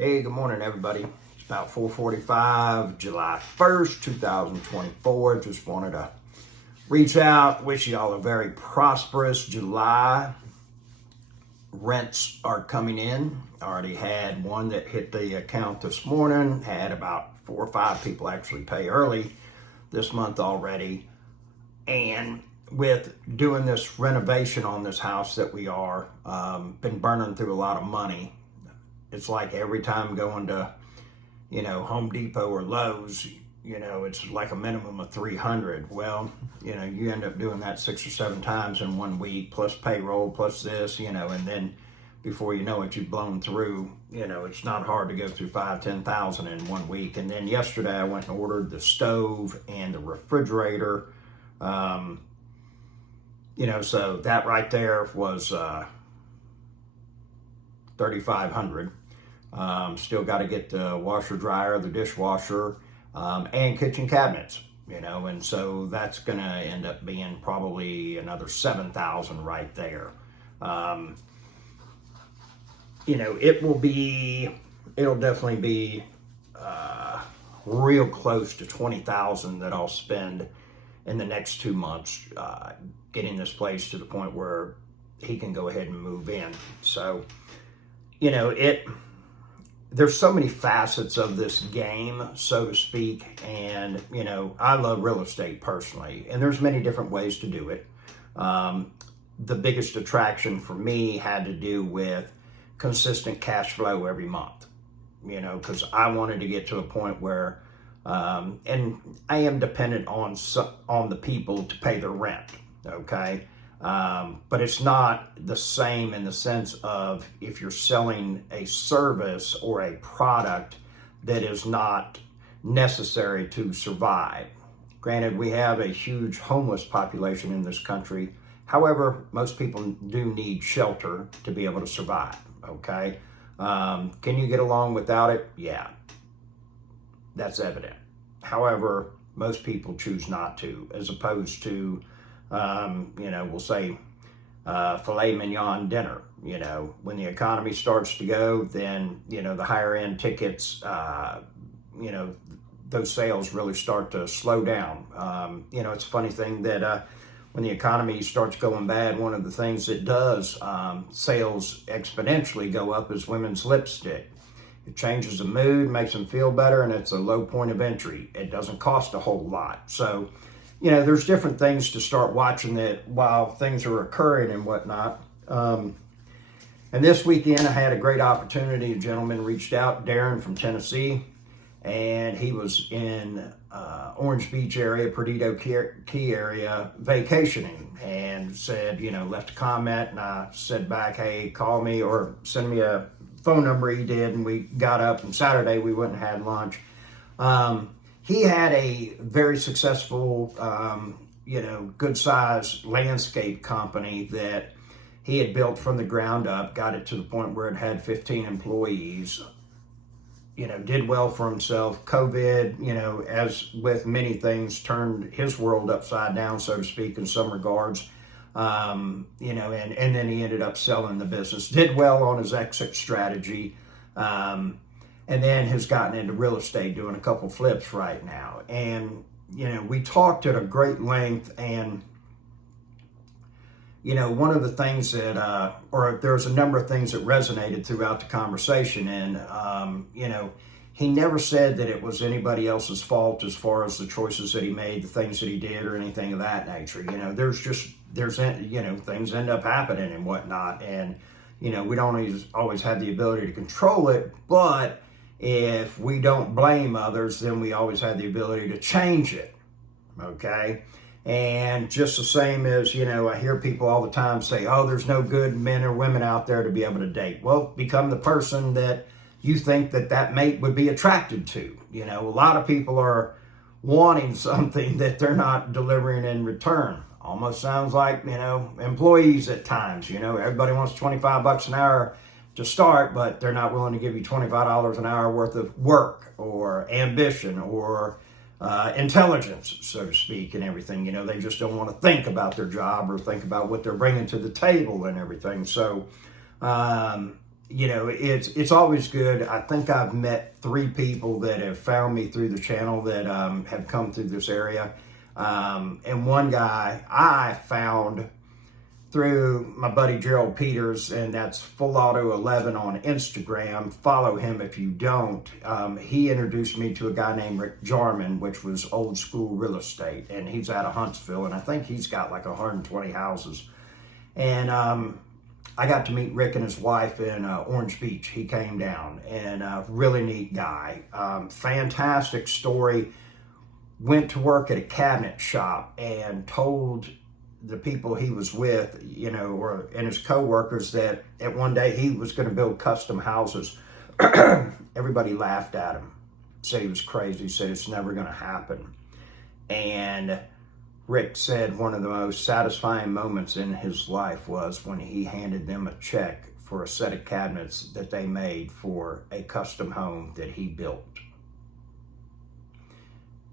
Hey, good morning, everybody. It's about 4:45, July 1st, 2024. Just wanted to reach out, wish you all a very prosperous July. Rents are coming in. Already had one that hit the account this morning. Had about 4 or 5 people actually pay early this month already. And with doing this renovation on this house that we are, been burning through a lot of money. It's like every time going to, Home Depot or Lowe's, it's like a minimum of 300. Well, you end up doing that 6 or 7 times in 1 week, plus payroll, plus this, and then before you know it, you've blown through, it's not hard to go through 5,000-10,000 in 1 week. And then yesterday I went and ordered the stove and the refrigerator. So that right there was, 3,500. Still got to get the washer dryer, the dishwasher, and kitchen cabinets, and so that's going to end up being probably another 7,000 right there. It'll definitely be real close to 20,000 that I'll spend in the next 2 months getting this place to the point where he can go ahead and move in. So, there's so many facets of this game, so to speak, and, I love real estate personally, and there's many different ways to do it. The biggest attraction for me had to do with consistent cash flow every month, because I wanted to get to a point where, and I am dependent on the people to pay their rent, okay? But it's not the same in the sense of if you're selling a service or a product that is not necessary to survive. Granted, we have a huge homeless population in this country. However, most people do need shelter to be able to survive, okay? Can you get along without it? Yeah, that's evident. However, most people choose not to, as opposed to we'll say filet mignon dinner. When the economy starts to go, then, the higher end tickets, those sales really start to slow down. It's a funny thing that when the economy starts going bad, one of the things that does sales exponentially go up is women's lipstick. It changes the mood, makes them feel better, and it's a low point of entry. It doesn't cost a whole lot. So, there's different things to start watching that while things are occurring and whatnot. And this weekend, I had a great opportunity. A gentleman reached out, Darren from Tennessee, and he was in Orange Beach area, Perdido Key area, vacationing, and said, left a comment, and I said back, hey, call me or send me a phone number. He did, and we got up, and Saturday we went and had lunch. He had a very successful, good-sized landscape company that he had built from the ground up, got it to the point where it had 15 employees, did well for himself. COVID, as with many things, turned his world upside down, so to speak, in some regards, and then he ended up selling the business, did well on his exit strategy, and then has gotten into real estate, doing a couple flips right now. And, we talked at a great length, and, one of the things that, or there's a number of things that resonated throughout the conversation. And, he never said that it was anybody else's fault as far as the choices that he made, the things that he did, or anything of that nature. Things end up happening and whatnot. And, we don't always have the ability to control it, but if we don't blame others, then we always have the ability to change it, okay? And just the same as, I hear people all the time say, oh, there's no good men or women out there to be able to date. Well, become the person that you think that mate would be attracted to. A lot of people are wanting something that they're not delivering in return. Almost sounds like, employees at times. Everybody wants $25 an hour to start, but they're not willing to give you $25 an hour worth of work or ambition or intelligence, so to speak, and everything. They just don't want to think about their job or think about what they're bringing to the table and everything. So it's always good. I think I've met 3 people that have found me through the channel that have come through this area. And one guy I found through my buddy Gerald Peters, and that's Full Auto 11 on Instagram. Follow him if you don't. He introduced me to a guy named Rick Jarman, which was old school real estate, and he's out of Huntsville, and I think he's got like 120 houses. And I got to meet Rick and his wife in Orange Beach. He came down, and really neat guy. Fantastic story. Went to work at a cabinet shop and told the people he was with, and his co-workers that at one day he was going to build custom houses. Everybody laughed at him, said he was crazy, said it's never going to happen. And Rick said one of the most satisfying moments in his life was when he handed them a check for a set of cabinets that they made for a custom home that he built.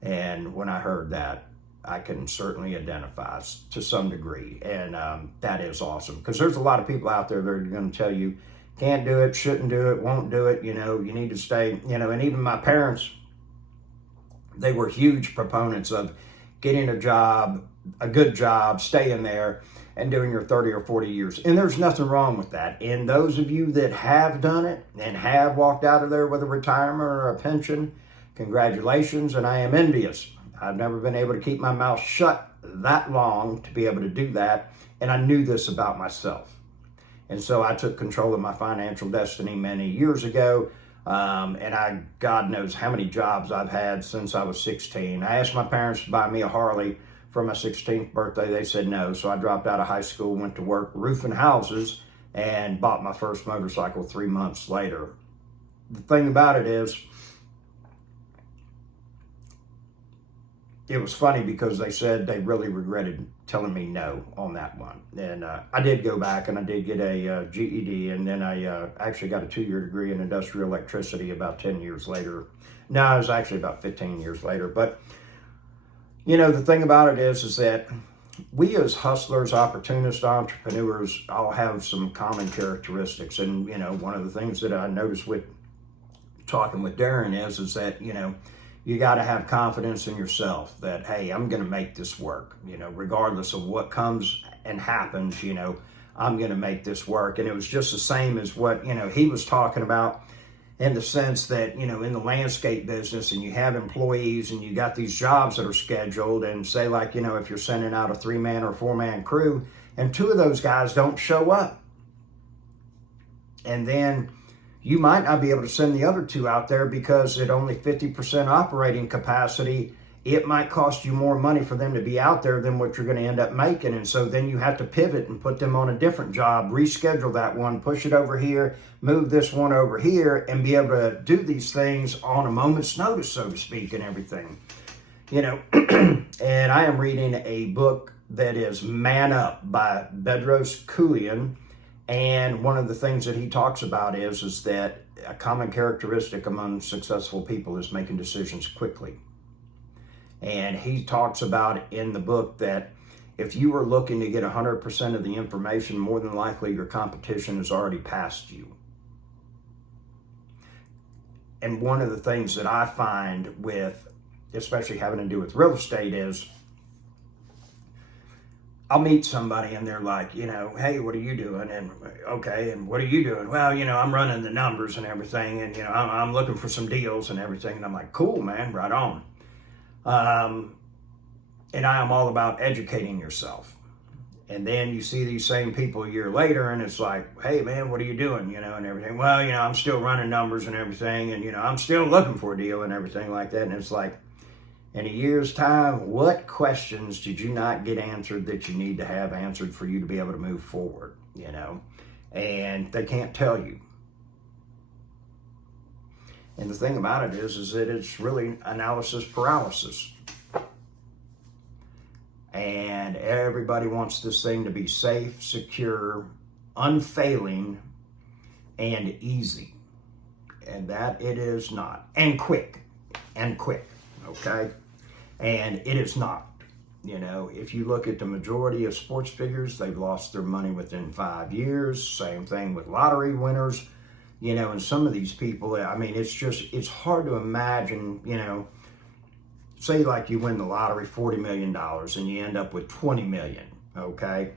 And when I heard that, I can certainly identify to some degree. And that is awesome, because there's a lot of people out there that are going to tell you, can't do it, shouldn't do it, won't do it, you need to stay, and even my parents, they were huge proponents of getting a job, a good job, staying there, and doing your 30 or 40 years. And there's nothing wrong with that. And those of you that have done it and have walked out of there with a retirement or a pension, congratulations, and I am envious. I've never been able to keep my mouth shut that long to be able to do that, and I knew this about myself. And so I took control of my financial destiny many years ago, and God knows how many jobs I've had since I was 16. I asked my parents to buy me a Harley for my 16th birthday. They said no, so I dropped out of high school, went to work roofing houses, and bought my first motorcycle 3 months later. The thing about it is, it was funny because they said they really regretted telling me no on that one. And I did go back and I did get a GED, and then I actually got a 2-year degree in industrial electricity about 10 years later. No, it was actually about 15 years later. But, the thing about it is that we as hustlers, opportunists, entrepreneurs all have some common characteristics. And, one of the things that I noticed with talking with Darren is that, you got to have confidence in yourself that, hey, I'm going to make this work, regardless of what comes and happens, I'm going to make this work. And it was just the same as what, he was talking about, in the sense that, in the landscape business, and you have employees and you got these jobs that are scheduled, and say like, if you're sending out a 3-man or 4-man crew and 2 of those guys don't show up, and then you might not be able to send the other 2 out there because at only 50% operating capacity, it might cost you more money for them to be out there than what you're going to end up making. And so then you have to pivot and put them on a different job, reschedule that one, push it over here, move this one over here, and be able to do these things on a moment's notice, so to speak, and everything. And I am reading a book that is Man Up by Bedros Keuilian. And one of the things that he talks about is that a common characteristic among successful people is making decisions quickly. And he talks about in the book that if you are looking to get 100% of the information, more than likely your competition has already passed you. And one of the things that I find with, especially having to do with real estate, is I'll meet somebody and they're like, hey, what are you doing? And okay, and what are you doing? Well, I'm running the numbers and everything, and I'm looking for some deals and everything. And I'm like, cool, man, right on. And I am all about educating yourself. And then you see these same people a year later, and it's like, hey, man, what are you doing? And everything. Well, I'm still running numbers and everything, and I'm still looking for a deal and everything like that. And it's like, in a year's time, what questions did you not get answered that you need to have answered for you to be able to move forward, And they can't tell you. And the thing about it is that it's really analysis paralysis. And everybody wants this thing to be safe, secure, unfailing, and easy. And that it is not. And quick. Okay? And it is not. If you look at the majority of sports figures, they've lost their money within 5 years. Same thing with lottery winners. and some of these people, I mean, it's hard to imagine, say like you win the lottery, $40 million, and you end up with 20 million, okay?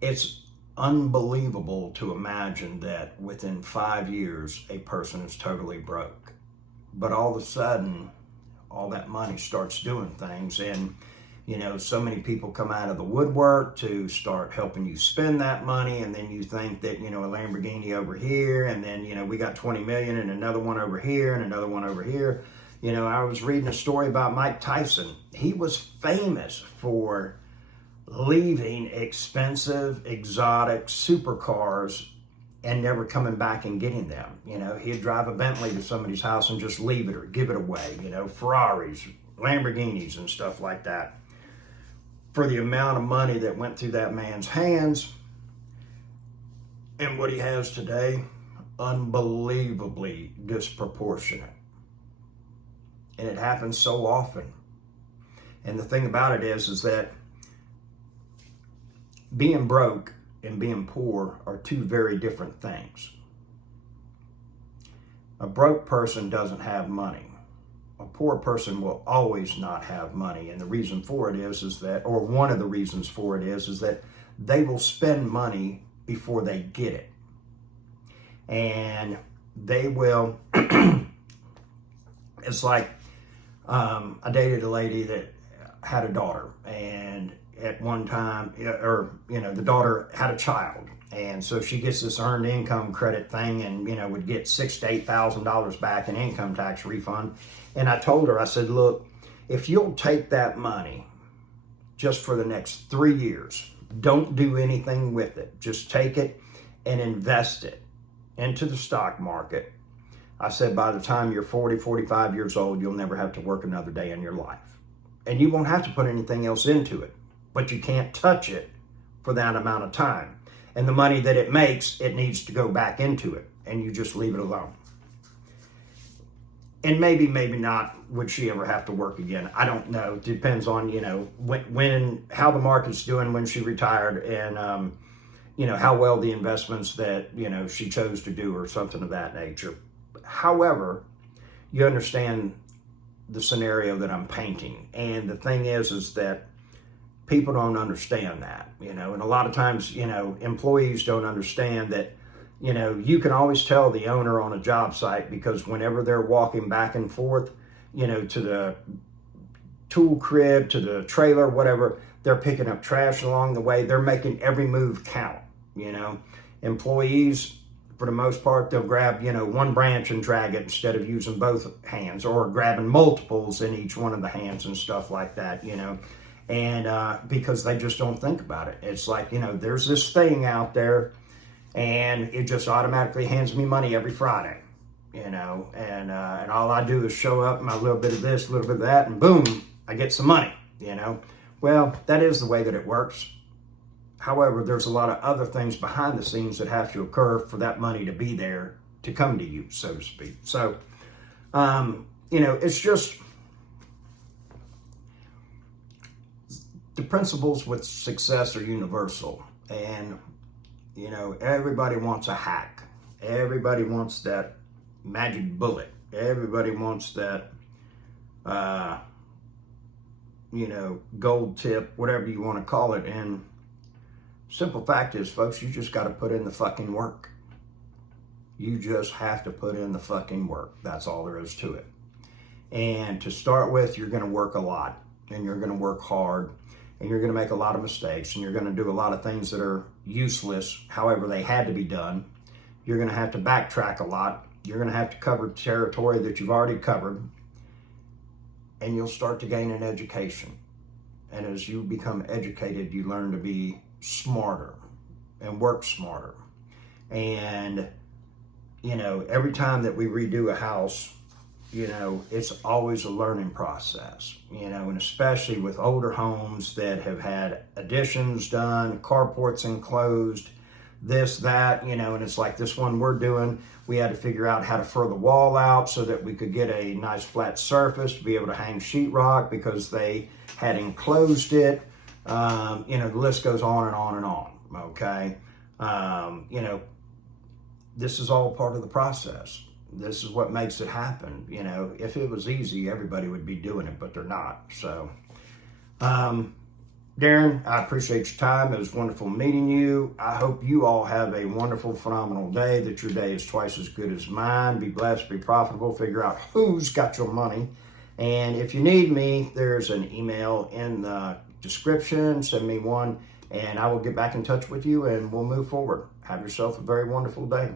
It's unbelievable to imagine that within 5 years, a person is totally broke. But all of a sudden, all that money starts doing things, and so many people come out of the woodwork to start helping you spend that money, and then you think that, a Lamborghini over here, and then, we got 20 million and another one over here and another one over here. I was reading a story about Mike Tyson. He was famous for leaving expensive, exotic supercars and never coming back and getting them. He'd drive a Bentley to somebody's house and just leave it or give it away, Ferraris, Lamborghinis and stuff like that. For the amount of money that went through that man's hands and what he has today, unbelievably disproportionate. And it happens so often. And the thing about it is that being broke and being poor are two very different things. A broke person doesn't have money. A poor person will always not have money. And the reason for it is that, or one of the reasons for it is that they will spend money before they get it. And they will, it's like, I dated a lady that had a daughter, and at one time, the daughter had a child. And so she gets this earned income credit thing and, would get $6,000 to $8,000 back in income tax refund. And I told her, I said, look, if you'll take that money just for the next 3 years, don't do anything with it. Just take it and invest it into the stock market. I said, by the time you're 40, 45 years old, you'll never have to work another day in your life. And you won't have to put anything else into it, but you can't touch it for that amount of time. And the money that it makes, it needs to go back into it, and you just leave it alone. And maybe not would she ever have to work again. I don't know. Depends on, how the market's doing when she retired, and, how well the investments that, she chose to do or something of that nature. However, you understand the scenario that I'm painting. And the thing is that people don't understand that, and a lot of times, employees don't understand that, you can always tell the owner on a job site, because whenever they're walking back and forth, to the tool crib, to the trailer, whatever, they're picking up trash along the way. They're making every move count, Employees, for the most part, they'll grab, one branch and drag it instead of using both hands, or grabbing multiples in each one of the hands and stuff like that, and because they just don't think about it. It's like, there's this thing out there, and it just automatically hands me money every Friday, and all I do is show up, my little bit of this, a little bit of that, and boom, I get some money, Well, that is the way that it works. However, there's a lot of other things behind the scenes that have to occur for that money to be there to come to you, so to speak. So, it's just the principles with success are universal. And, everybody wants a hack. Everybody wants that magic bullet. Everybody wants that, gold tip, whatever you want to call it. And simple fact is, folks, you just got to put in the fucking work. You just have to put in the fucking work. That's all there is to it. And to start with, you're going to work a lot, and you're going to work hard, and you're going to make a lot of mistakes, and you're going to do a lot of things that are useless. However, they had to be done. You're going to have to backtrack a lot. You're going to have to cover territory that you've already covered, and you'll start to gain an education. And as you become educated, you learn to be smarter and work smarter. And, every time that we redo a house, it's always a learning process, and especially with older homes that have had additions done, carports enclosed, this, that, and it's like this one we're doing, we had to figure out how to fur the wall out so that we could get a nice flat surface to be able to hang sheetrock, because they had enclosed it. The list goes on and on and on, okay? this is all part of the process. This is what makes it happen. You know, if it was easy, everybody would be doing it, but they're not. So, Darren, I appreciate your time. It was wonderful meeting you. I hope you all have a wonderful, phenomenal day, that your day is twice as good as mine. Be blessed, be profitable, figure out who's got your money. And if you need me, there's an email in the description. Send me one, and I will get back in touch with you, and we'll move forward. Have yourself a very wonderful day.